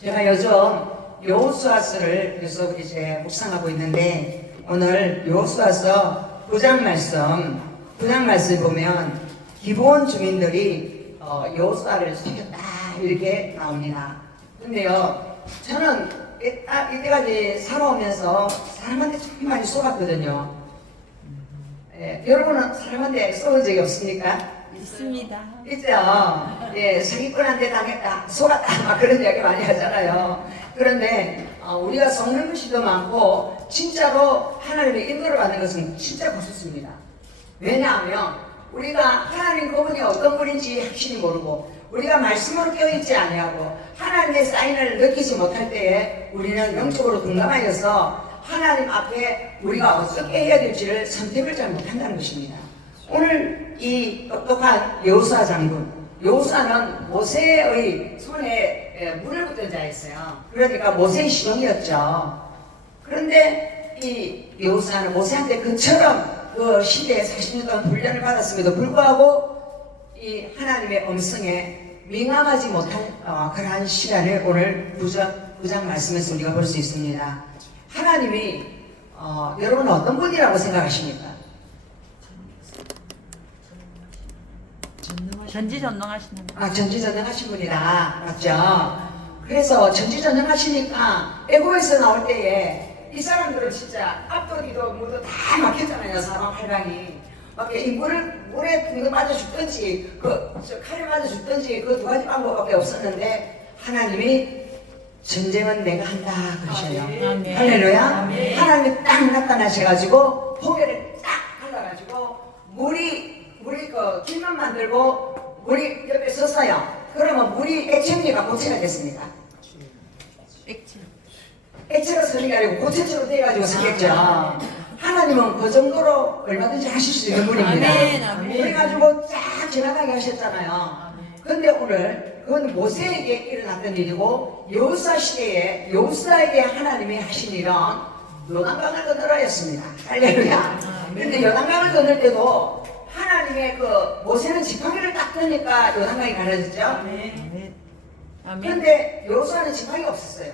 제가 요즘 여호수아서를 계속 이제 묵상하고 있는데 오늘 여호수아서 9장 말씀 보면 기브온 주민들이 여호수아를 속였다 이렇게 나옵니다. 근데요, 저는 이때까지 살아오면서 사람한테 정말 많이 쏘았거든요. 여러분은 사람한테 쏘은 적이 없습니까? 있습니다. 있죠. 예, 사기꾼한테 당했다, 속았다, 막 그런 이야기 많이 하잖아요. 그런데 우리가 속는 것이 더 많고 진짜로 하나님의 인도를 받는 것은 진짜 무섭습니다. 왜냐하면 우리가 하나님 그분이 어떤 분인지 확실히 모르고 우리가 말씀으로 깨어있지 아니하고 하나님의 사인을 느끼지 못할 때에 우리는 영적으로 둔감하여서 하나님 앞에 우리가 어떻게 해야 될지를 선택을 잘 못한다는 것입니다. 오늘 이 똑똑한 여호수아 장군, 여호수아는 모세의 손에 물을 붓던 자였어요. 그러니까 모세의 시종이었죠. 그런데 이 여호수아는 모세한테 그처럼 그 시대에 40년 동안 훈련을 받았음에도 불구하고 이 하나님의 음성에 민감하지 못한 그러한 시간을 오늘 9장 말씀에서 우리가 볼 수 있습니다. 하나님이 여러분 어떤 분이라고 생각하십니까? 전지전능하시는 분. 전지전능하신 분이다. 맞죠? 그래서 전지전능하시니까 애굽에서 나올 때에 이 사람들은 진짜 앞도리도 뭐도 다 막혔잖아요. 사방 팔방이. 막 물에 둥근 맞아 죽든지 칼에 맞아 죽든지 그 두 가지 방법밖에 없었는데 하나님이 전쟁은 내가 한다 그러셔요. 아멘. 할렐루야. 아멘. 하나님이 딱 나타나셔가지고 포개를 딱 갈라가지고 물이 그 길만 만들고 물이 옆에 섰어요. 그러면 물이 액체입니까? 고체가 됐습니까? 액체가 서는 게 아니고 고체처럼 돼가지고 서겠죠. 하나님은 그 정도로 얼마든지 하실 수 있는 분입니다. 아멘, 아멘. 그래가지고 쫙 지나가게 하셨잖아요. 그런데 오늘 그건 모세에게 일어났던 일이고 여호수아 시대에 여호수아에게 하나님이 하신 일은 요단강을 건너라였습니다. 할렐루야. 그런데 요단강을 건널 때도 하나님의 모세는 지팡이를 딱 드니까 요단강이 가려졌죠. 그런데 여호수아는 지팡이가 없었어요.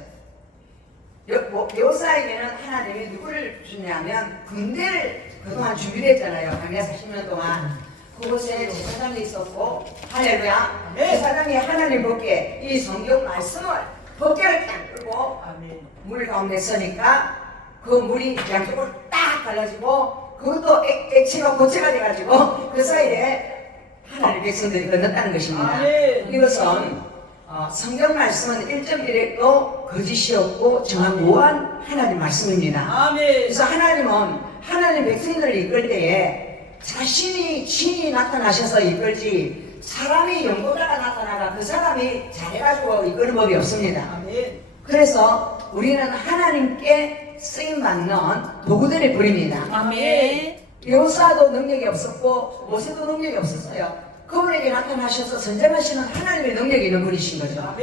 여호수아에게는 하나님이 누구를 주냐면 군대를 그동안 준비했잖아요. 광야 40년 동안 그곳에 제사장이 있었고, 할렐루야. 제사장이 하나님 법궤 이 성경 말씀을 법궤를 딱 들고 물 가운데 서니까 그 물이 양쪽으로 딱 갈라지고 그것도 액체가 고체가 돼가지고 그 사이에 하나님의 백성들이 건넜다는 것입니다. 이것은 성경 말씀은 1.1에도 거짓이었고 정확무한 하나님 말씀입니다. 그래서 하나님은 하나님 백성들을 이끌 때에 자신이 친히 나타나셔서 이끌지 사람이 연고자가 나타나가 그 사람이 잘해가지고 이끄는 법이 없습니다. 그래서 우리는 하나님께 쓰임받는 도구들일 뿐입니다. 아멘. 여호수아도 능력이 없었고 모세도 능력이 없었어요. 그분에게 나타나셔서 선장하시는 하나님의 능력이 있는 분이신 거죠.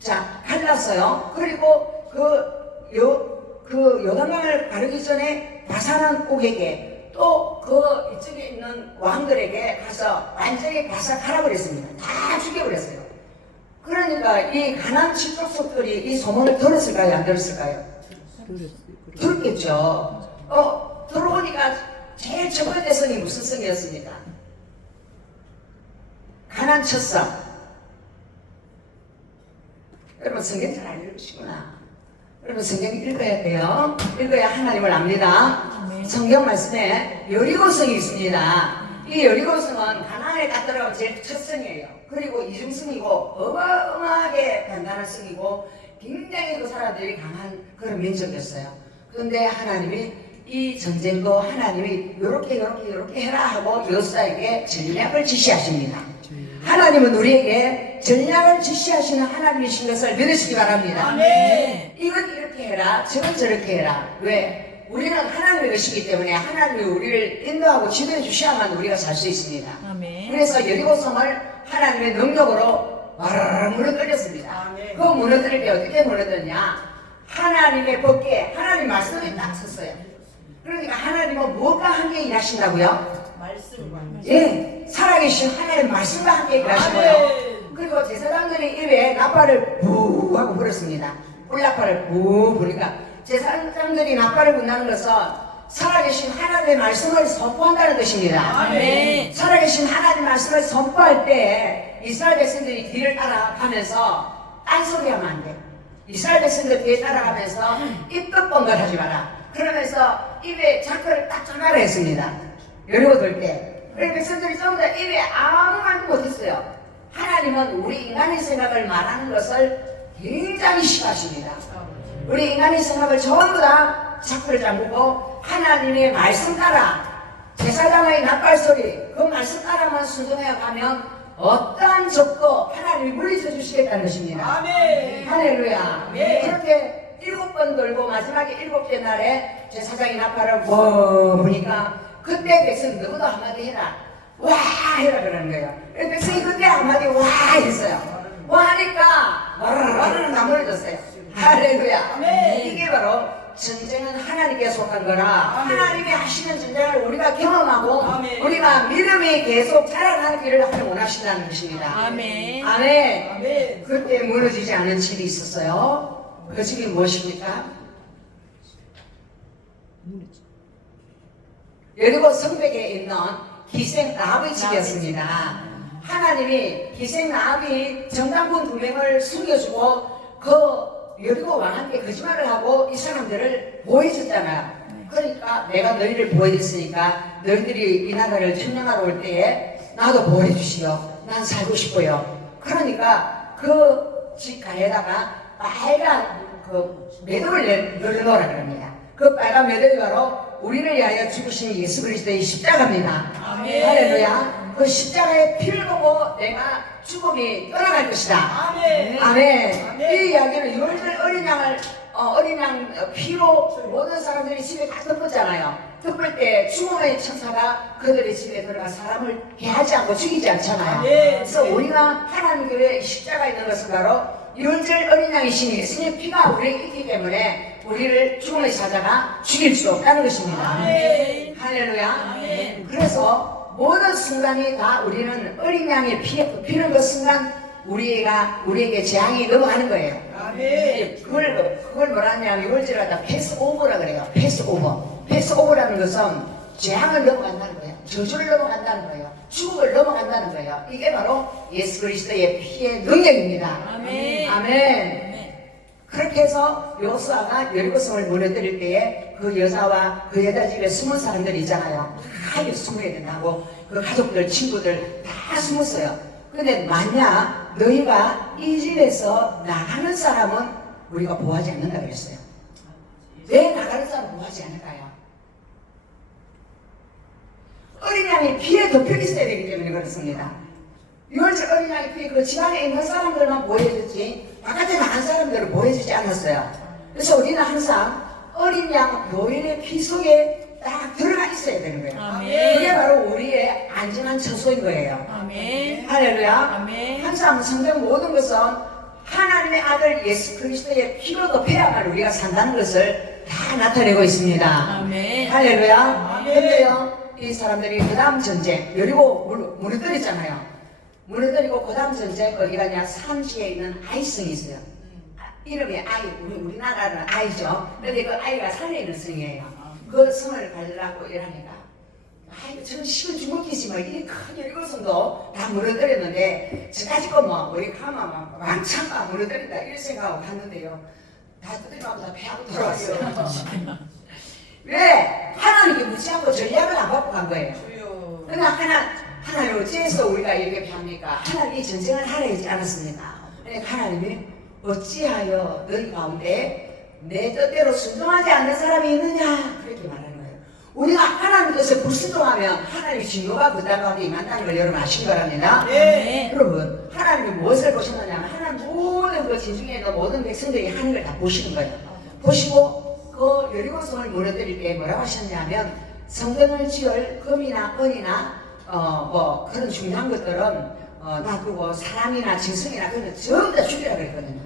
자, 갈랐어요. 그리고 그 요단강을 가르기 전에 바산한 옥에게 또 그 이쪽에 있는 왕들에게 가서 완전히 바삭하라 그랬습니다. 다 죽여버렸어요. 그러니까 이 가나안 칠족속들이 이 소문을 들었을까요? 안 들었을까요? 들었겠죠. 들어보니까 제일 첫 번째 성이 무슨 성이었습니까? 가나안 첫성. 여러분 성경 잘 알려주시구나. 여러분 성경 읽어야 돼요. 읽어야 하나님을 압니다. 성경 말씀에 여리고성이 있습니다. 이 여리고성은 가나안에 딱 들어간 제일 첫 성이에요. 그리고 이중성이고 어마어마하게 단단한 성이고 굉장히 그 사람들이 강한 그런 민족이었어요. 그런데 하나님이 이 전쟁도 하나님이 요렇게 해라 하고 여호수아에게 전략을 지시하십니다. 하나님은 우리에게 전략을 지시하시는 하나님이신 것을 믿으시기 바랍니다. 이건 이렇게 해라, 저건 저렇게 해라. 왜? 우리는 하나님의 것이기 때문에 하나님이 우리를 인도하고 지도해 주셔야만 우리가 살 수 있습니다. 그래서 여리고성을 하나님의 능력으로 와르르 무너뜨렸습니다. 그 무너뜨릴 때 어떻게 무너뜨렸냐? 하나님의 법궤, 하나님 말씀이 딱 섰어요. 그러니까 하나님은 무엇과 함께 일하신다고요? 말씀과 예, 살아계신 하나님 말씀과 함께 일하시고요. 그리고 제사장들이 입에 나팔을 부 하고 불었습니다. 불나팔을 부 부니까 제사장들이 나팔을 분다는 것은 살아계신 하나님의 말씀을 선포한다는 뜻입니다. 아멘. 살아계신 하나님의 말씀을 선포할 때 이스라엘 백성들이 뒤를 따라가면서 딴소리 하면 안 돼. 이스라엘 백성들 뒤에 따라가면서 입도 뻥긋하지 마라. 그러면서 입에 자크를 딱 전화를 했습니다. 여리고 돌 때. 그래서 백성들이 전부 다 입에 아무 말도 못했어요. 하나님은 우리 인간의 생각을 말하는 것을 굉장히 싫어하십니다. 우리 인간의 생각을 전부 다 자크를 잠그고 하나님의 말씀 따라 제사장의 나팔소리 그 말씀 따라만 순종해 가면 어떠한 적도 하나님이 물리쳐 주시겠다는 것입니다. 아멘. 할렐루야. 아멘. 그렇게 7번 돌고 마지막에 7째 날에 제사장이 나팔을 보니까 그때 백성 너희도 한마디 해라. 와 해라 그러는 거예요. 백성이 그때 한마디 와 했어요. 와 하니까 와르르 나무러졌어요. 할렐루야. 아멘. 이게 바로 전쟁은 하나님께 속한 거라 하나님이 하시는 전쟁을 우리가 경험하고 아멘. 우리가 믿음이 계속 자라나는 길을 하나님 원하신다는 것입니다. 아멘. 아멘. 아멘. 그때 무너지지 않은 집이 있었어요. 그 집이 무엇입니까? 여리고 성벽에 있는 기생 라합의 집이었습니다. 하나님이 기생 라합이 정당군 2명을 숨겨주고 그 여리고 왕한테 거짓말을 하고 이 사람들을 보호해줬잖아요. 그러니까 내가 너희를 보호해줬으니까 너희들이 이 나라를 점령하러 올 때에 나도 보호해주시오. 난 살고 싶어요. 그러니까 그 집 가에다가 빨간 그 매듭을 넣어놓으라 그럽니다. 그 빨간 매듭이 바로 우리를 위하여 죽으신 예수 그리스도의 십자가입니다. 아멘. 할렐루야. 그 십자가의 피를 보고 내가 죽음이 떠나갈 것이다. 아멘. 아멘. 아멘. 이 이야기는 열절 어린 양 피로 모든 사람들이 집에 다 덮었잖아요. 덮을 때 죽음의 천사가 그들의 집에 들어가 사람을 해하지 않고 죽이지 않잖아요. 아멘. 그래서 우리가 하나님 교회에 십자가 있는 것은 바로 열절 어린 양이신 예수님의 피가 우리에게 있기 때문에 우리를 죽음의 사자가 죽일 수 없다는 것입니다. 아멘. 할렐루야. 아멘. 그래서 모든 순간이 다 우리는 어린 양의 피에 피는 그 순간 우리에게 재앙이 넘어가는 거예요. 아멘. 그걸 뭐라 하냐면 이걸 제가 패스오버라 그래요. 패스오버. 패스오버라는 것은 재앙을 넘어간다는 거예요. 저주를 넘어간다는 거예요. 죽음을 넘어간다는 거예요. 이게 바로 예수 그리스도의 피의 능력입니다. 아멘. 아멘. 그렇게 해서 여호수아가 여리고성을 무너뜨릴 때에 그 여자와 그 여자 집에 숨은 사람들이 있잖아요. 다 숨어야 된다고 그 가족들, 친구들 다 숨었어요. 근데 만약 너희가 이 집에서 나가는 사람은 우리가 보호하지 않는다 그랬어요. 왜 나가는 사람은 보호하지 않을까요? 어린 양이 피에 덮여 있어야 되기 때문에 그렇습니다. 유월절 어린 양이 피에 그 집안에 있는 사람들만 보호해주지 바깥에 나간 사람들을 보호해주지 않았어요. 그래서 우리는 항상 어린 양 보혈의 피 속에 딱 들어가 있어야 되는 거예요. 아멘. 그게 바로 우리의 안전한 처소인 거예요. 아멘. 할렐루야. 아멘. 항상 성경 모든 것은 하나님의 아들 예수 그리스도의 피로 덮여야만 우리가 산다는 것을 다 나타내고 있습니다. 아멘. 할렐루야. 아멘. 근데요, 이 사람들이 그 다음 전쟁, 여리고 무너뜨렸잖아요. 무너뜨리고 그 다음 전쟁 어디 가냐? 산지에 있는 아이성이 있어요. 이름이 아이, 우리나라는 아이죠. 근데 그 아이가 산에 있는 성이에요. 그 성을 가려고 이러니까 아이고 저는 식은 주먹이지 뭐 이 큰 여리고성도 다 무너뜨렸는데 저까지 거 뭐 우리 가마 막 왕창 막 무너뜨린다 이런 생각하고 갔는데요. 다 뜯어가고 다 배하고 돌아왔어요. 왜? 하나님께 무시하고 전략을 안 받고 간 거예요. 주여. 그러나 하나님 어찌해서 우리가 이렇게 합니까? 하나님이 전쟁을 하려 하지 않았습니다. 그러니까 하나님이 어찌하여 너희 가운데 내 뜻대로 순종하지 않는 사람이 있느냐? 그렇게 말하는 거예요. 우리가 하나님 뜻에 불순종하면 하나님의 진노가 그 땅 가운데 임한다는 걸 여러분 아시기 바랍니다. 네. 여러분 하나님이 무엇을 보셨느냐면 하나님 모든 그 진중에 있는 모든 백성들이 하는 걸 다 보시는 거예요. 보시고 그 여리고성을 무너뜨릴 때 뭐라고 하셨냐면 성전을 지을 금이나 은이나 뭐 그런 중요한 것들은 놔두고 사람이나 짐승이나 그런 거 전부 다 죽이라 그랬거든요.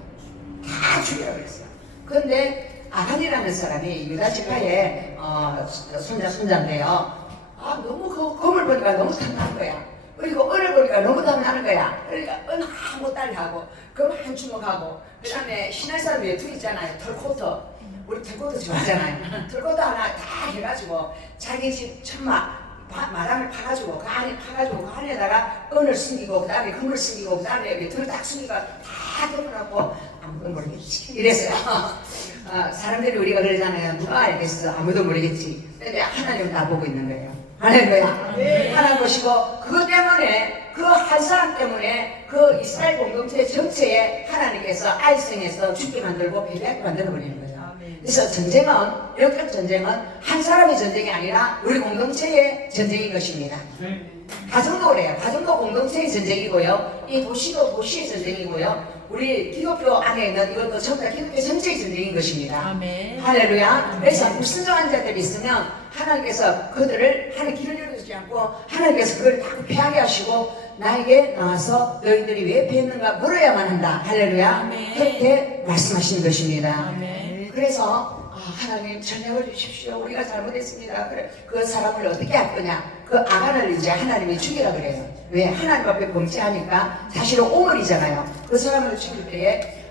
다 죽이라 그랬어요. 그런데 아간이라는 사람이 유다 지파의 손자인데요. 아 너무 그 검을 보니까 너무 탐나는 거야. 그리고 은을 보니까 너무 탐나는 거야. 그러니까 은 하고 딸하고 금 한 주먹하고 그 다음에 신할 사람 외투 있잖아요. 털코트. 우리 털코트 좋아하잖아요. 털코트 하나 다 해가지고 자기 집 천막 마당을 파가지고 그 안에 파가지고 그 안에다가 은을 숨기고 그 다음에 금을 숨기고 그 다음에 외투를 딱 숨기고 다 덮어놓고 아무도 모르겠지 이랬어요. 사람들이 우리가 그러잖아요. 누가 알겠어? 아무도 모르겠지. 근데 하나님은 다 보고 있는 거예요. 할렐루야. 네. 하나님 보시고 그것 때문에 그 한 사람 때문에 그 이스라엘 공동체 전체에 하나님께서 아이성에서 죽게 만들고 패배하게 만들어 버리는 거예요. 그래서 전쟁은 영적 전쟁은 한 사람의 전쟁이 아니라 우리 공동체의 전쟁인 것입니다. 가정도 그래요. 가정도 공동체의 전쟁이고요. 이 도시도 도시의 전쟁이고요. 우리 기독교 안에 있는 이것도 전부 다 기독교 전체의 전쟁인 것입니다. 아멘. 할렐루야. 그래서 불순종한 자들이 있으면 하나님께서 그들을 하나님 길을 열어주지 않고 하나님께서 그걸 다 패하게 하시고 나에게 나와서 너희들이 왜 패했는가 물어야만 한다. 할렐루야. 아멘. 그렇게 말씀하시는 것입니다. 아멘. 그래서 하나님 전략을 주십시오. 우리가 잘못했습니다. 그래 그 사람을 어떻게 할 거냐? 그 아간을 이제 하나님이 죽이라 그래요. 왜? 하나님 앞에 범죄하니까 사실은 오물이잖아요. 그 사람을 죽일 때에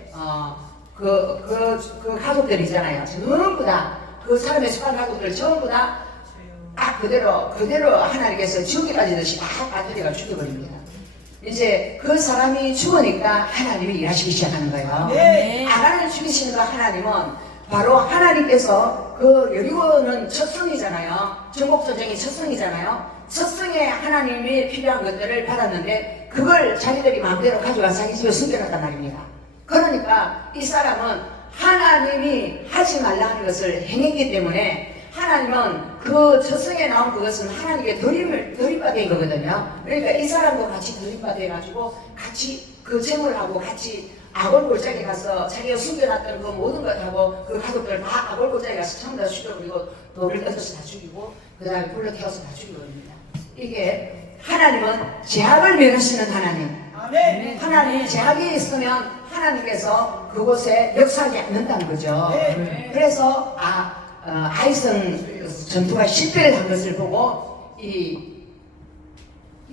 그 가족들이잖아요. 전부 다 그 사람의 속한 가족들 전부 다 그대로 하나님께서 지옥에 듯이 다 빠뜨려가 죽여버립니다. 이제 그 사람이 죽으니까 하나님이 일하시기 시작하는 거예요. 네. 아간을 죽이시는 거 하나님은 바로 하나님께서 그 여리고는 첫성이잖아요. 전국전쟁이 첫성이잖아요. 첫성에 하나님이 필요한 것들을 받았는데 그걸 자기들이 마음대로 가져가 자기 집에 숨겨놨단 말입니다. 그러니까 이 사람은 하나님이 하지 말라 하는 것을 행했기 때문에 하나님은 그 첫성에 나온 그것은 하나님께 드림받은 거거든요. 그러니까 이 사람도 같이 드림받아가지고 같이 그 재물하고 같이 아골 골짜기 가서 자기가 숨겨놨던 그 모든 것하고 그 가족들 다 아골 골짜기 가서 전부 다 죽여버리고 돌을 떠서 다 죽이고 그 다음에 불러 태워서 다 죽여버립니다. 이게 하나님은 죄악을 멸하시는 하나님. 아멘. 하나님 죄악이 있으면 하나님께서 그곳에 역사하지 않는다는 거죠. 네. 그래서 아이성 전투가 실패를 한 것을 보고 이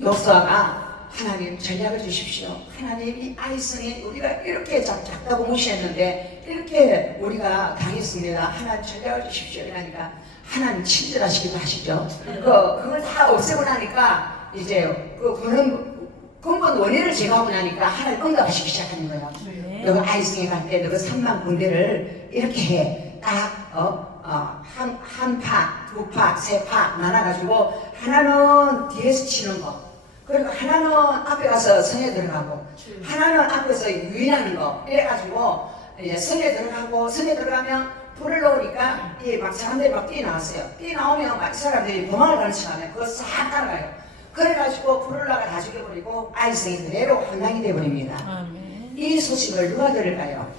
여호수아가 하나님 전략을 주십시오. 하나님이 아이성이 우리가 이렇게 작다고 무시했는데 이렇게 우리가 당했습니다. 하나님 전략을 주십시오. 이러니까 하나님 친절하시기도 하시죠. 그걸 다 없애고 나니까 이제 그 근본 원인을 제거하고 나니까 하나님 응답하시기 시작하는 거예요. 네. 너가 아이성에 갈 때 너가 3만 군대를 이렇게 해. 한 파, 두 파, 세 파 나눠가지고 하나는 뒤에서 치는 거, 그리고 하나는 앞에 가서 성에 들어가고, 하나는 앞에서 유인하는 거, 이래가지고 이제 성에 들어가고, 성에 들어가면 불을 놓으니까 막 사람들이 막 뛰어나왔어요. 뛰어나오면 막 사람들이 도망을 가는 척하면 그거 싹 따라가요. 그래가지고 불을 나가 다 죽여버리고 아이성이 그대로 환락이 되어버립니다. 아멘. 이 소식을 누가 들을까요?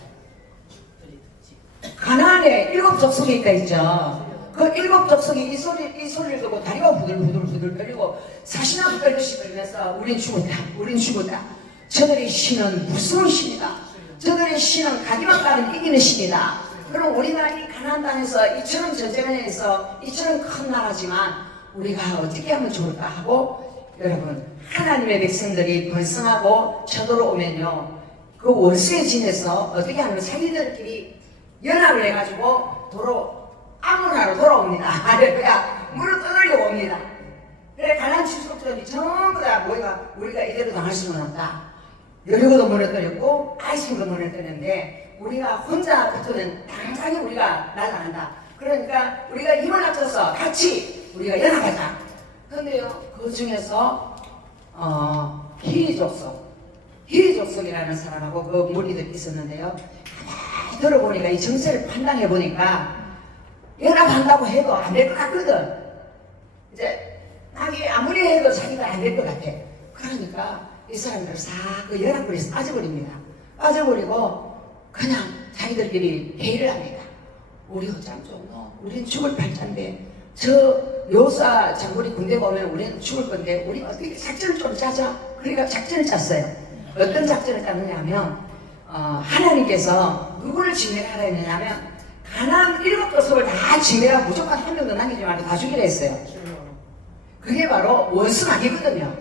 가나안에 7 족속이 있다 있죠. 그 7 족속이 이 소리를 듣고 다리가 부들부들 떨리고 사시나무 떨듯이 떨면서 우린 죽었다. 저들의 신은 무서운 신이다. 저들의 신은 가기만 가면 이기는 신이다. 그럼 우리가 이 가나안 땅에서 이처럼 전쟁에서 이처럼 큰 나라지만 우리가 어떻게 하면 좋을까 하고, 여러분, 하나님의 백성들이 번성하고 쳐들어오면요, 그 원수의 진에서 어떻게 하면 자기들끼리 연합을 해가지고 아무나로 돌아옵니다. 할렐루야. 물을 떠들려 옵니다. 그래, 가나안 친척들이 전부 다 모여가 우리가 이대로 당할 수는 없다. 여리고도 무너뜨렸고 아이성도 무너뜨렸는데 우리가 혼자 붙으면 당장히 우리가 나타난다. 그러니까 우리가 힘을 합쳐서 같이 우리가 연합하자. 그런데요, 그 중에서 히리 족속이라는 사람하고 그 무리들이 있었는데요. 가만히 들어보니까 이 정세를 판단해 보니까 연합한다고 해도 안 될 것 같거든. 이제 자기 아무리 해도 자기가 안 될 것 같아. 그러니까 이 사람들 싹 그 연합군에서 빠져버립니다. 빠져버리고 그냥 자기들끼리 회의를 합니다. 우리 어쩜 좋노? 우린 죽을 팔자인데 저 여호수아 장군이 군대가 오면 우리는 죽을 건데 우리 어떻게 작전을 좀 짜자. 그러니까 작전을 짰어요. 어떤 작전을 짰느냐 하면 하나님께서 누구를 진멸하라 했느냐면 가나안 7 족속을 다 진멸하고 무조건 한 명도 남기지 말고 다 죽이라 했어요. 그게 바로 원수막이거든요.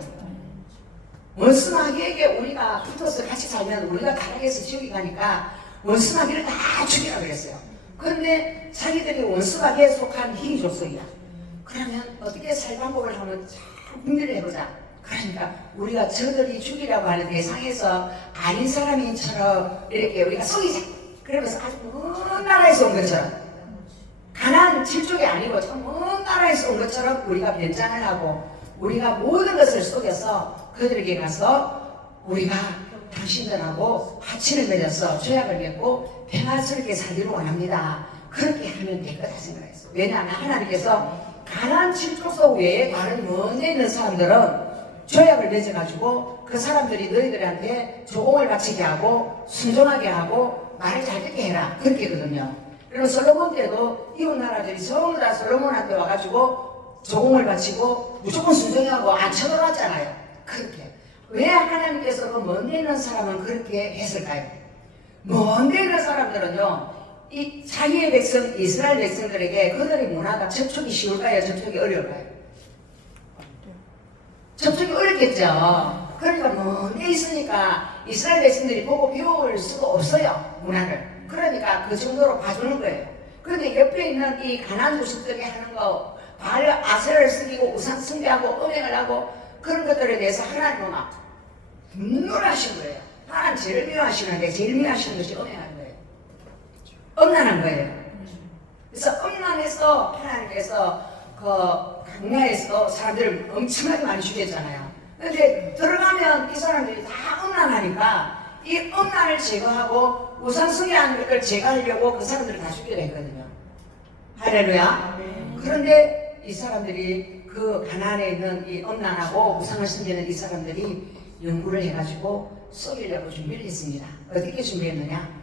원수 마귀에게 우리가 붙어서 같이 살면 우리가 타락해서 지옥에 가니까 원수 마귀를 다 죽이라 그랬어요. 그런데 자기들이 원수 마귀에 속한 힘이 족속이야. 그러면 어떻게 살 방법을 하면 잘 궁리를 해보자. 그러니까 우리가 저들이 죽이라고 하는 대상에서 아닌 사람인처럼 이렇게 우리가 속이자. 그러면서 아주 먼 나라에서 온 것처럼, 가나안 칠족이 아니고 참 먼 나라에서 온 것처럼 우리가 변장을 하고 우리가 모든 것을 속여서 그들에게 가서 우리가 당신들하고 합친을 맺어서 조약을 맺고 평안스럽게 살기를 원합니다. 그렇게 하면 될 거다 생각했어. 왜냐하면 하나님께서 가나안 칠족속 외에 다른 먼데 있는 사람들은 조약을 맺어가지고 그 사람들이 너희들한테 조공을 바치게 하고 순종하게 하고 말을 잘 듣게 해라. 그렇게 하거든요. 그리고 솔로몬 때도 이웃 나라들이 전부 다 솔로몬한테 와가지고 조공을 바치고 무조건 순종하고 안 쳐들어왔잖아요. 그렇게. 왜 하나님께서 그 먼데 있는 사람은 그렇게 했을까요? 먼데 있는 사람들은요, 이 자기의 백성, 이스라엘 백성들에게 그들의 문화가 접촉이 쉬울까요? 접촉이 어려울까요? 접촉이 어렵겠죠. 그러니까 먼데 있으니까 이스라엘 백성들이 보고 배울 수가 없어요, 문화를. 그러니까 그 정도로 봐주는 거예요. 그런데 옆에 있는 이 가나안 족속들이 하는 거, 바알 아세라를 숨기고 우상 숭배하고 음행을 하고 그런 것들에 대해서 하나님은 막 분노를 하신 거예요. 하나님 제일 미워하시는데 제일 미워하시는 것이 음행하는 거예요. 음란한 거예요. 그래서 음란해서 하나님께서 그 강야에서 사람들을 엄청나게 많이 죽였잖아요. 근데 들어가면 이 사람들이 다 음란하니까 이 음란을 제거하고 우상숭배하는 것을 제거하려고 그 사람들을 다 죽이려 했거든요. 할렐루야. 그런데 이 사람들이 그 가나안에 있는 이 음란하고 우상을 숨기는 이 사람들이 연구를 해가지고 쏘기려고 준비를 했습니다. 어떻게 준비했느냐?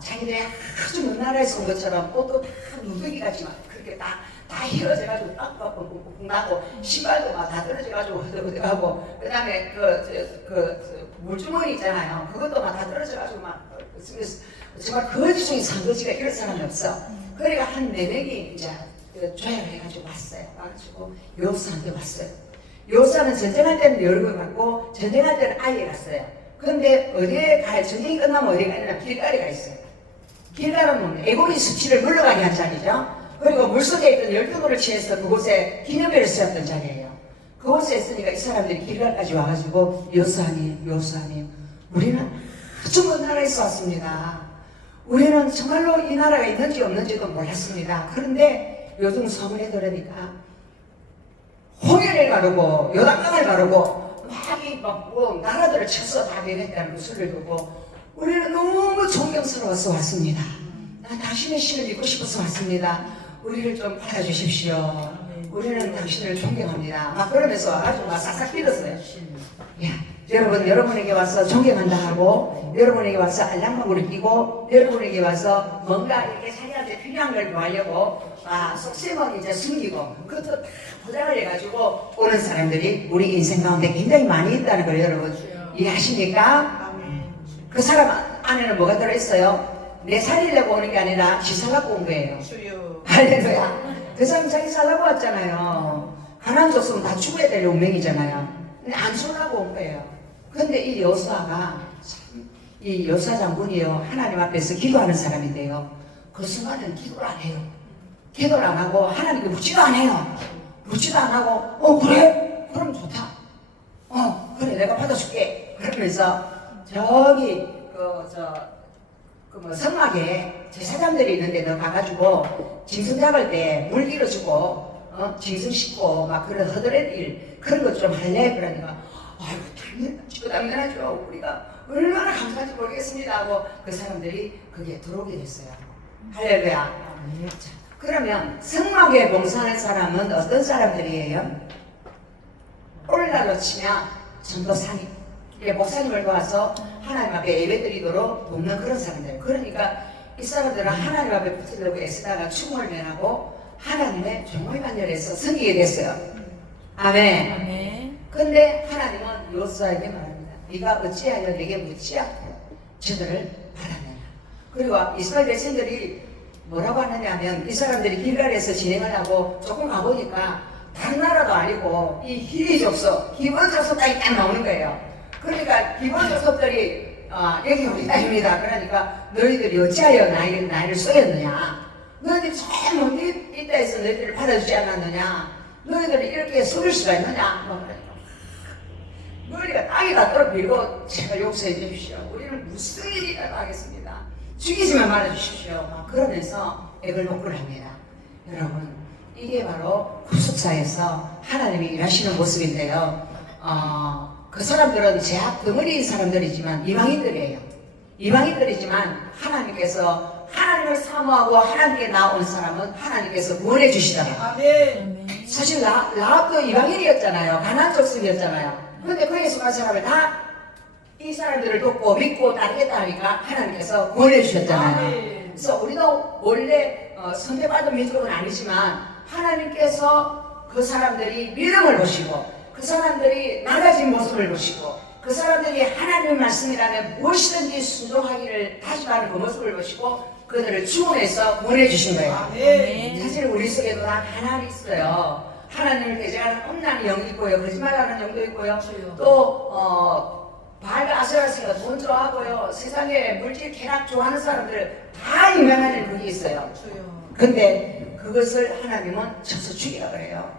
자기들이 아주 먼 나라에서 온 것처럼 옷도 다 누더기같이 막 그렇게 다 휘어져가지고 빡빡 나고 신발도 막 다 떨어져가지고 허덕허덕하고 그 다음에 그 물주머니 있잖아요. 그것도 막 다 떨어져가지고 막 정말 거지 중에 산거지가 이런 사람이 없어. 그러니까 한 4명이 이제 조약을 해가지고 왔어요. 와가지고 요사한테 왔어요. 요사는 전쟁할 때는 여름을 갔고 전쟁할 때는 아예 갔어요. 근데 어디에 가야, 전쟁이 끝나면 어디에 가느냐, 길가리가 있어요. 길가리는 에고니 수치를 물러가게 한 자리죠. 그리고 물속에 있던 12돌을 취해서 그곳에 기념회를 세웠던 자리예요. 그곳에 있으니까 이 사람들이 길가리까지 와가지고 요사님, 우리는 아주 먼 나라에서 왔습니다. 우리는 정말로 이 나라가 있는지 없는지도 몰랐습니다. 그런데 요즘 소문에 들으니까 홍해를 가르고 요단강을 가르고 막 나라들을 쳐서 다 배냈다는 그 소리를 듣고 우리는 너무 존경스러워서 왔습니다. 난 당신의 신을 믿고 싶어서 왔습니다. 우리를 좀 받아주십시오. 우리는 당신을 존경합니다. 막 그러면서 아주 막 싹싹 빌었어요. 야, 여러분에게 와서 존경한다 하고 여러분에게 와서 알랑방울을 끼고 여러분에게 와서 뭔가 이렇게 자기한테 필요한 걸 구하려고 속셈은 이제 숨기고 그것도 다 포장을 해가지고 오는 사람들이 우리 인생 가운데 굉장히 많이 있다는 걸 여러분 이해하십니까? 그 사람 안에는 뭐가 들어있어요? 내 살리려고 오는 게 아니라 지 살라고 온 거예요. 할렐루야. 그 사람 자기 살라고 왔잖아요. 가난한 족속은 다 죽어야 될 운명이잖아요. 근데 안 죽으려고 온 거예요. 근데 이 여호수아가 이 여호수아 장군이요, 하나님 앞에서 기도하는 사람인데요, 그 순간에는 기도를 안 해요. 기도를 안 하고 하나님께 묻지도 안 해요. 묻지도 안 하고 그래? 그럼 좋다. 그래 내가 받아줄게. 그러면서 저기 성막에 제사장들이 있는데 너 가가지고 짐승 잡을 때 물 길어주고 짐승 씻고 막 그런 허드렛 일 그런 것 좀 할래? 그러니까 아이고 당연하죠. 우리가 얼마나 감사한지 모르겠습니다 하고 그 사람들이 거기에 들어오게 됐어요. 할렐루야. 자, 그러면 성막에 봉사하는 사람은 어떤 사람들이에요? 오늘날로 치면 전도사님, 목사님을 도와서 하나님 앞에 예배드리도록 돕는 그런 사람들. 그러니까 이 사람들은 하나님 앞에 붙으려고 애쓰다가 죽음을 면하고 하나님의 종의 반열에서 섬기게 됐어요. 아멘. 아멘. 근데 하나님은 여호수아에게 말합니다. 네가 어찌하여 내게 묻지 않고 저들을 받았느냐. 그리고 이스라엘 백성들이 뭐라고 하느냐 하면 이 사람들이 길갈에서 진행을 하고 조금 가보니까 다른 나라도 아니고 이 희귀족속, 기본족속 땅이 딱 나오는 거예요. 그러니까 기본족속들이 여기 우리 땅입니다. 그러니까 너희들이 어찌하여 나이를 쏘였느냐? 너희들이 저 멀리 이 땅에서 너희들을 받아주지 않았느냐? 너희들이 이렇게 속일 수가 있느냐? 뭐 그러니까 머리가 땅에 닿도록 빌고 제발 용서해 주십시오. 우리는 무슨 일이라도 하겠습니다. 죽이지만 말아 주십시오. 막 그러면서 액을 녹음을 합니다. 여러분, 이게 바로 구속사에서 하나님이 일하시는 모습인데요. 그 사람들은 제약 덩어리인 사람들이지만 이방인들이에요. 이방인들이지만 하나님께서 하나님을 사모하고 하나님께 나온 사람은 하나님께서 구원해 주시더라고요. 아멘. 사실 라합도 이방인이었잖아요. 가나안 족속이었잖아요. 그런데 거기에 속한 사람을 다 이 사람들을 돕고 믿고 따르겠다 하니까 하나님께서 구원해 주셨잖아요. 아멘. 그래서 우리도 원래 선택받은 민족은 아니지만 하나님께서 그 사람들이 믿음을 보시고 그 사람들이 낮아진 모습을 보시고 그 사람들이 하나님의 말씀이라면 무엇이든지 순종하기를 다짐하는 그 모습을 보시고 그들을 주원해서 구원해 주신 거예요. 아멘. 사실 우리 속에도 다 하나님이 있어요. 하나님을 대적하는 엄난한 영이 있고요. 거짓말하는 영도 있고요. 또 바알과 아세라스가 돈 좋아하고요. 세상에 물질 쾌락 좋아하는 사람들 다 유명한 거기 있어요. 근데 그것을 하나님은 쳐서 죽이라 그래요.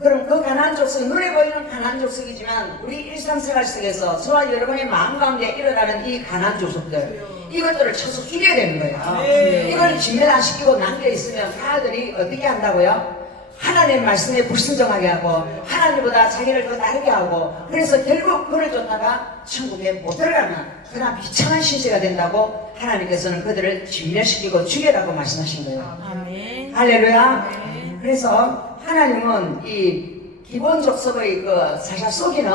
그럼 그 가나안 족속, 눈에 보이는 가나안 족속이지만 우리 일상생활 속에서 저와 여러분의 마음 가운데 일어나는 이 가나안 족속들 이것들을 쳐서 죽여야 되는 거예요. 네. 이걸 진멸 안 시키고 남겨있으면 아들이 어떻게 한다고요? 하나님의 말씀에 불순종하게 하고 하나님보다 자기를 더 다르게 하고 그래서 결국 그를 쫓다가 천국에 못 들어가면 그냥 비참한 신세가 된다고 하나님께서는 그들을 진멸시키고 죽여라고 말씀하신 거예요. 아멘. 할렐루야. 네. 그래서 하나님은 이 기본족속의 그 사샤 속이는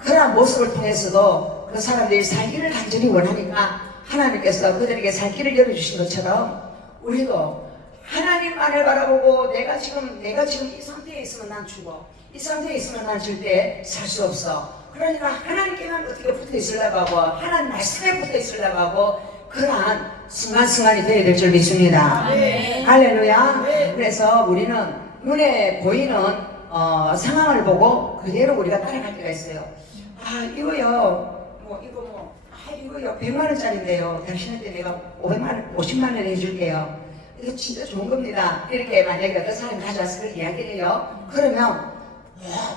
그러한 모습을 통해서도 그 사람들이 살기를 간절히 원하니까 하나님께서 그들에게 살 길을 열어주신 것처럼 우리도 하나님만을 바라보고 내가 지금 이 상태에 있으면 난 죽어. 이 상태에 있으면 난 절대 살 수 없어. 그러니까 하나님께만 어떻게 붙어 있으려고 하고 하나님 말씀에 붙어 있으려고 하고 그러한 순간순간이 되어야 될 줄 믿습니다. 아멘. 할렐루야. 네. 그래서 우리는 눈에 보이는 상황을 보고 그대로 우리가 따라갈 때가 있어요. 이거요. 이거요. 100만 원짜리인데요. 당신한테 내가 50만 원 해줄게요. 이거 진짜 좋은 겁니다. 이렇게 만약에 어떤 사람이 가져와서 그렇게 이야기를 해요. 그러면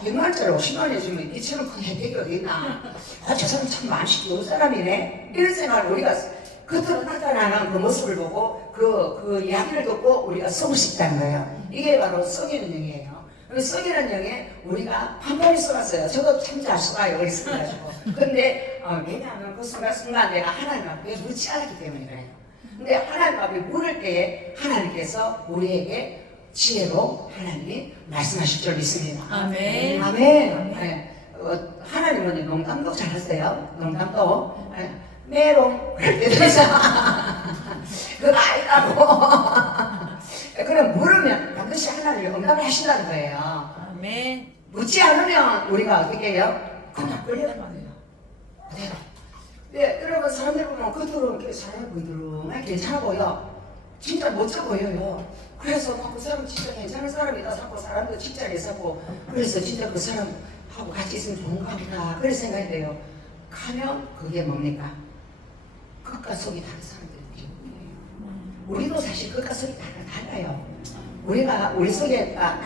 100만 원짜리 50만 원 해주면 이처럼 큰 혜택이 어디 있나. 저 사람 참 많이 좋은 사람이네. 이런 생각을 우리가 겉으로 나타나는 그 모습을 보고 그 이야기를 듣고 우리가 속을 수 있다는 거예요. 이게 바로 속이는 영이에요. 속이는 영에 우리가 한 번이 속았어요. 저도 참 잘 속아요. 그렇게 속아가지고. 근데 왜냐하면 그 순간 내가 하나님 앞에 묻지 않았기 때문에 그래요. 근데 하나님 앞에 물을 때에 하나님께서 우리에게 지혜로 하나님이 말씀하실 줄 믿습니다. 아멘. 아멘. 네. 하나님은 농담도 잘하세요. 농담도. 네. 메롱 그럴 때도 있어. 그거 아니라고. 그럼 물으면 반드시 하나님이 응답을 하신다는 거예요. 아멘. 묻지 않으면 우리가 어떻게 해요? 그냥 끌려간 거예요. 그대로. 네, 여러분 사람들 보면 겉으로 이렇게 사람이 보이더니 괜찮아 보여. 진짜 멋져 보여요. 그래서 그 사람 진짜 괜찮은 사람이다 자꾸 사람도 진짜 내사고 그래서 진짜 그 사람하고 같이 있으면 좋은가 보다 그런 생각이 돼요. 가면 그게 뭡니까? 겉과 속이 다른 사람들이 우리도 사실 겉과 속이 달라요. 우리 속에 다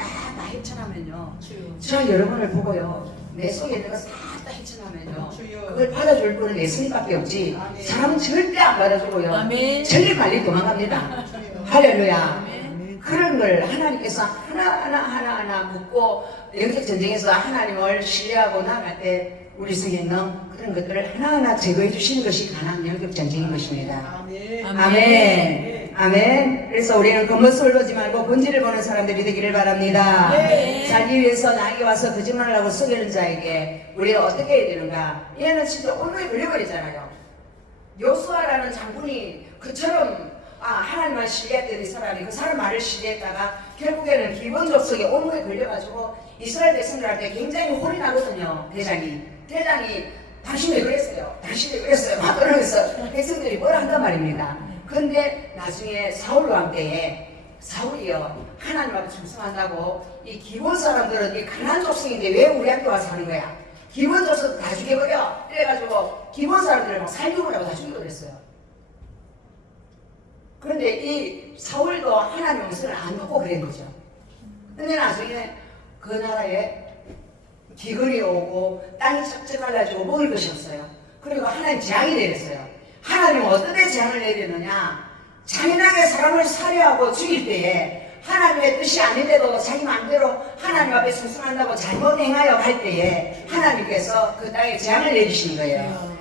헤쳐나면요. 저 여러분을 보고요. 내 속에 있는 거 싹 다 헤쳐나면요. 그걸 받아줄 분은 예수님밖에 없지. 사람은 절대 안 받아주고요. 아멘. 천리 관리 도망갑니다. 할렐루야. 그런 걸 하나님께서 하나하나 묻고 영적 전쟁에서 하나님을 신뢰하고 나갈 때 우리 속에 있는 그런 것들을 하나하나 제거해 주시는 것이 가난 영적 전쟁인 것입니다. 아멘. 아멘. 아멘. 그래서 우리는 겉모습을 보지 말고 본질을 보는 사람들이 되기를 바랍니다. 네. 자기 위해서 나에게 와서 거짓말을 하고 속이는 자에게 우리가 어떻게 해야 되는가? 얘는 진짜 온몸에 걸려버리잖아요. 요수아라는 장군이 그처럼 하나님만 신뢰했던 이 사람이 그 사람 말을 신뢰했다가 결국에는 기본족속에 온몸에 걸려가지고 이스라엘 백성들한테 굉장히 혼이 나거든요. 대장이 당신이 왜 그랬어요? 당신이 왜 그랬어요? 막 그러면서 백성들이 뭐라 한단 말입니다. 근데 나중에 사울 왕 때에 사울이요 하나님 앞에 충성한다고 이 기본 사람들은 이 가난한 족속인데 왜 우리 학교 와서 하는 거야? 기본 족속 다 죽여버려. 이래가지고 기본 사람들을 막 살려보라고 다 죽여버렸어요. 그런데 이 사울도 하나님 말씀을 안 듣고 그런 거죠. 근데 나중에 그 나라에 기근이 오고 땅이 척척갈라지고 먹을 것이 없어요. 그리고 하나님 재앙이 내렸어요. 하나님은 어떤 데 재앙을 내리느냐? 잔인하게 사람을 살해하고 죽일 때에 하나님의 뜻이 아닌데도 자기 마음대로 하나님 앞에 순순한다고 잘못 행하여 갈 때에 하나님께서 그 땅에 재앙을 내리시는 거예요.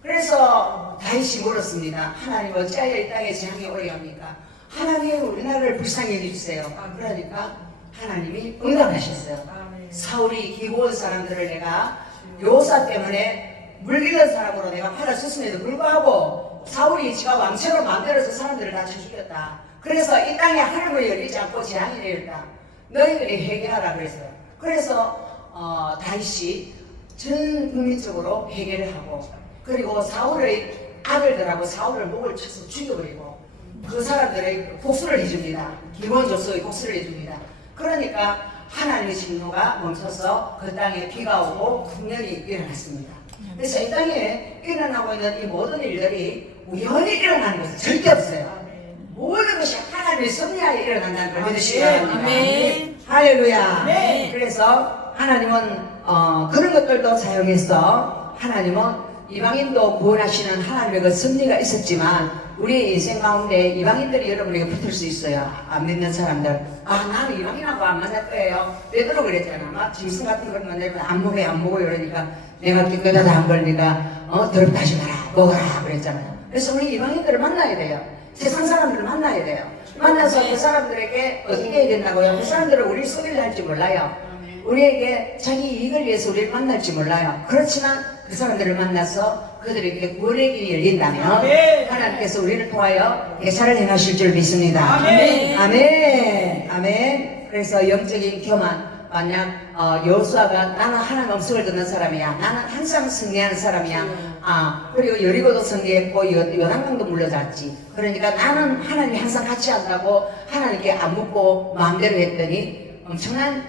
그래서 다윗이 물었습니다. 하나님 어찌하여 이 땅에 재앙이 오게 합니까? 하나님 우리나라를 불쌍히 해주세요. 그러니까 하나님이 응답하셨어요. 사울이 기고온 사람들을 내가 요사 때문에 물기던 사람으로 내가 팔아줬음에도 불구하고 사울이 지가 왕처럼 마음대로 저 사람들을 다 쳐 죽였다. 그래서 이 땅에 하늘을 열리지 않고 재앙이 내렸다. 너희들이 회개하라 그랬어요. 그래서 다윗이 전 국민적으로 회개를 하고 그리고 사울의 아들들하고 사울을 목을 쳐서 죽여버리고 그 사람들의 복수를 해줍니다. 기본 족속의 복수를 해줍니다. 그러니까 하나님의 진노가 멈춰서 그 땅에 비가 오고 국면이 일어났습니다. 그래서 이 땅에 일어나고 있는 이 모든 일들이 우연히 일어나는 것은 절대 없어요. 모든 것이 하나님의 섭리하에 일어난다는 걸 믿으시기 바랍니다. 아멘. 할렐루야. 아멘. 그래서 하나님은 그런 것들도 사용해서 하나님은 이방인도 구원하시는 하나님의 그 섭리가 있었지만 우리의 인생 가운데 이방인들이 여러분에게 붙을 수 있어요. 안 믿는 사람들. 나는 이방인하고 안 만날 거예요. 베드로 그랬잖아. 막 짐승 같은 걸 만나면 안 먹어 이러니까 내가 깨끗하다 한 걸 네가 더럽다 하지 마라 먹어라 그랬잖아요. 그래서 우리 이방인들을 만나야 돼요. 세상 사람들을 만나야 돼요. 만나서 그 사람들에게 어떻게 해야 된다고요? 그 사람들은 우리 소리를 할지 몰라요. 우리에게 자기 이익을 위해서 우리를 만날지 몰라요. 그렇지만 그 사람들을 만나서 그들에게 구원의 길이 열린다면 하나님께서 우리를 통하여 대사를 행하실 줄 믿습니다. 아멘. 아멘. 아멘. 그래서 영적인 교만 만약 여호수아가 나는 하나님 음성을 듣는 사람이야. 나는 항상 승리하는 사람이야. 그리고 여리고도 승리했고 요단강도 물러졌지. 그러니까 나는 하나님이 항상 같이 한다고 하나님께 안 묻고 마음대로 했더니 엄청난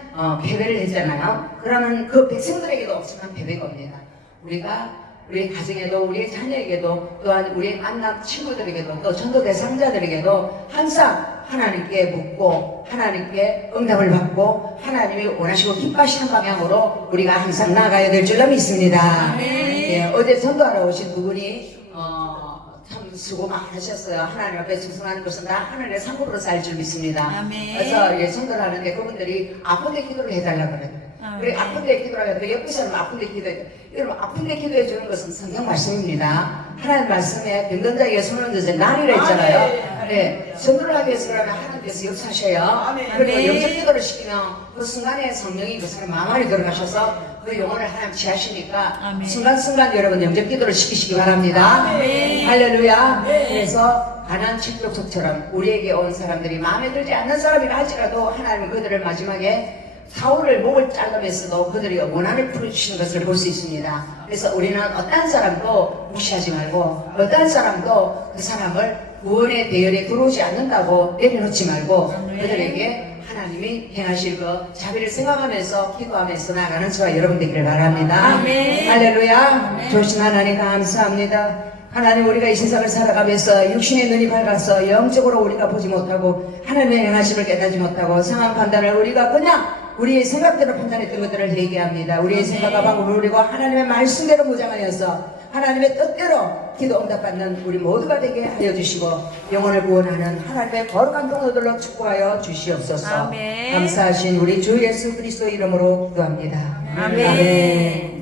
패배를 했잖아요. 그러면 그 백성들에게도 엄청난 패배가 옵니다. 우리가 우리 가정에도 우리 자녀에게도 또한 우리 만남 친구들에게도 또 전도 대상자들에게도 항상 하나님께 묻고 하나님께 응답을 받고 하나님이 원하시고 기뻐하시는 방향으로 우리가 항상 나아가야 될 줄로 믿습니다. 예, 어제 전도하러 오신 두 분이 참 수고 많이 하셨어요. 하나님 앞에 충성하는 것은 다 하늘의 상급으로 살 줄 믿습니다. 아멘. 그래서 예, 전도를 하는데 그분들이 아픈데 기도를 해달라고 그래요. 그래 아픈데 기도를 해도 옆에 사람 아픈데 기도해. 여러분 아픈데 기도해 주는 것은 성경 말씀입니다. 하나님 말씀에 병든자에게 손을 드세 날이라 했잖아요. 네, 전도를 하기 위해서 그러면 하나님께서 역사하셔요. 그리고 아멘. 영적 기도를 시키면 그 순간에 성령이 그 사람 마음 안에 들어가셔서 그 영혼을 하나님 취하시니까 아멘. 순간순간 여러분 영적 기도를 시키시기 바랍니다. 아멘. 할렐루야. 그래서 가난 칠족속처럼 우리에게 온 사람들이 마음에 들지 않는 사람이라 할지라도 하나님은 그들을 마지막에 사울을 목을 자르면서도 그들이 원한을 풀어주시는 것을 볼 수 있습니다. 그래서 우리는 어떤 사람도 무시하지 말고 어떤 사람도 그 사람을 구원의 대열에 들어오지 않는다고 내려놓지 말고 그들에게 하나님이 행하실 그 자비를 생각하면서 기도하면서 나아가는 저와 여러분 되기를 바랍니다. 아멘. 할렐루야. 좋으신 하나님 감사합니다. 하나님 우리가 이 세상을 살아가면서 육신의 눈이 밝아서 영적으로 우리가 보지 못하고 하나님의 행하심을 깨닫지 못하고 상황 판단을 우리가 그냥 우리의 생각대로 판단했던 것들을 회개합니다. 우리의 생각과 방법을 우리가 하나님의 말씀대로 무장하여서 하나님의 뜻대로 기도 응답받는 우리 모두가 되게 하여 주시고 영혼을 구원하는 하나님의 거룩한 동료들로 축복하여 주시옵소서. 아멘. 감사하신 우리 주 예수 그리스도 이름으로 기도합니다. 아멘.